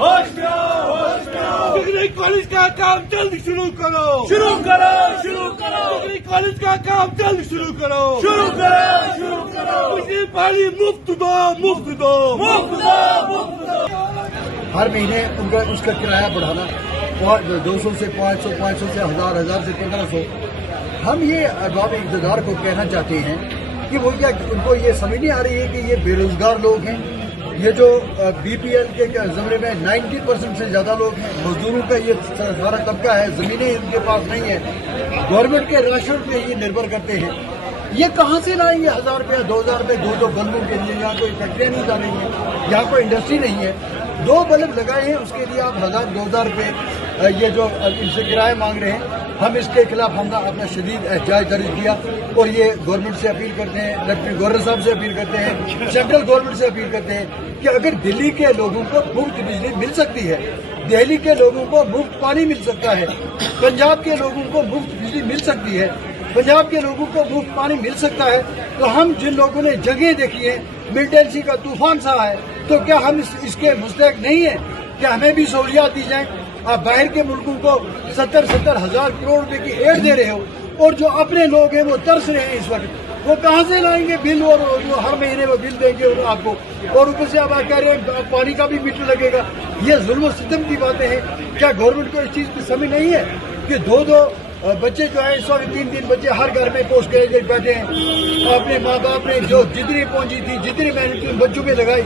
ہوش میں آؤ، ہوش میں آؤ۔ ڈگری کالج کا کام جلد شروع کرو، شروع کرو، شروع کرو، ڈگری کالج کا کام جلد شروع کرو، شروع کرو، شروع کرو۔ بجلی پانی مفت دو، مفت دو، مفت دو، مفت دو۔ ہر مہینے اس کا کرایہ بڑھانا 200 سے 500، 500 سے 1000، 1000 سے 1500۔ ہم یہ ارباب اقتدار کو کہنا چاہتے ہیں کہ وہ کیا ان کو یہ سمجھ نہیں آ رہی ہے کہ یہ بے روزگار لوگ ہیں، یہ جو بی پی ایل کے زمرے میں 90% سے زیادہ لوگ ہیں، مزدوروں کا یہ سارا طبقہ ہے، زمینیں ان کے پاس نہیں ہیں، گورنمنٹ کے راشن پہ یہ نربھر کرتے ہیں۔ یہ کہاں سے لائیں گے 1000 روپیہ، 2000 روپے دو بلبوں کے لیے؟ یہاں کوئی فیکٹریاں نہیں جا رہی ہیں، یہاں کوئی انڈسٹری نہیں ہے۔ 2 بلب لگائے ہیں، اس کے لیے آپ 1000، 2000 روپے یہ جو ان سے کرایہ مانگ رہے ہیں۔ ہم اس کے خلاف ہم نے اپنا شدید احتجاج درج کیا اور یہ گورنمنٹ سے اپیل کرتے ہیں، لیفٹیننٹ گورنر صاحب سے اپیل کرتے ہیں، سینٹرل گورنمنٹ سے اپیل کرتے ہیں کہ اگر دلی کے لوگوں کو مفت بجلی مل سکتی ہے، دہلی کے لوگوں کو مفت پانی مل سکتا ہے، پنجاب کے لوگوں کو مفت بجلی مل سکتی ہے، پنجاب کے لوگوں کو مفت پانی مل سکتا ہے، تو ہم جن لوگوں نے جگہیں دیکھی ہیں، ملٹنسی کا طوفان سا ہے، تو کیا ہم اس کے مستحق نہیں ہیں کہ ہمیں بھی سہولیات دی جائیں؟ آپ باہر کے ملکوں کو 70 ہزار کروڑ روپے کی ایڈ دے رہے ہو، اور جو اپنے لوگ ہیں وہ ترس رہے ہیں اس وقت، وہ کہاں سے لائیں گے بل؟ اور جو ہر مہینے وہ بل دیں گے آپ کو، اور اوپر سے آپ کہہ رہے ہیں پانی کا بھی میٹر لگے گا۔ یہ ظلم و ستم کی باتیں ہیں۔ کیا گورنمنٹ کو اس چیز کی سمجھ نہیں ہے کہ دو بچے جو ہیں 3 بچے ہر گھر میں پوسٹ گریجویٹ بیٹھے ہیں؟ اپنے ماں باپ نے جو جتنی پہنچی تھی، جتنی محنت ان بچوں پہ لگائی،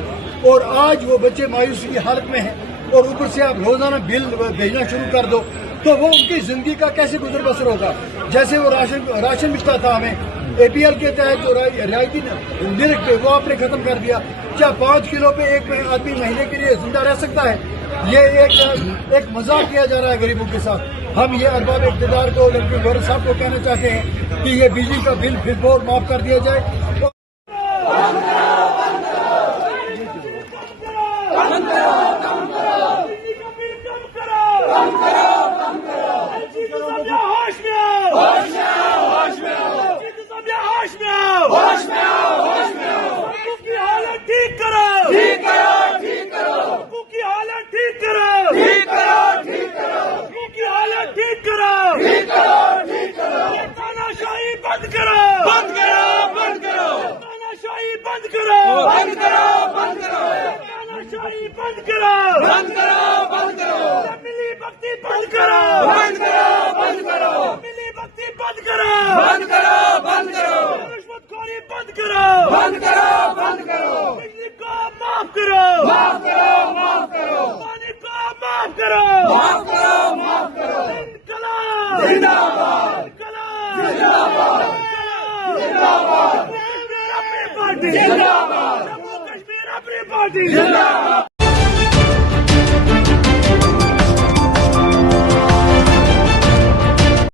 اور آج وہ بچے مایوسی کی حالت میں ہیں، اور اوپر سے آپ روزانہ بل بھیجنا شروع کر دو، تو وہ ان کی زندگی کا کیسے گزر بسر ہوگا؟ جیسے وہ راشن ملتا تھا ہمیں اے پی ایل کے تحت جو رعایتی نرخ پہ، وہ آپ نے ختم کر دیا۔ کیا 5 کلو پہ ایک آدمی مہینے کے لیے زندہ رہ سکتا ہے؟ یہ ایک مذاق کیا جا رہا ہے غریبوں کے ساتھ۔ ہم یہ ارباب اقتدار کو، لیفٹیننٹ گورنر صاحب کو کہنا چاہتے ہیں کہ یہ بجلی کا بل پھر بور معاف کر دیا جائے۔ جموں کشمیر اپنی پارٹی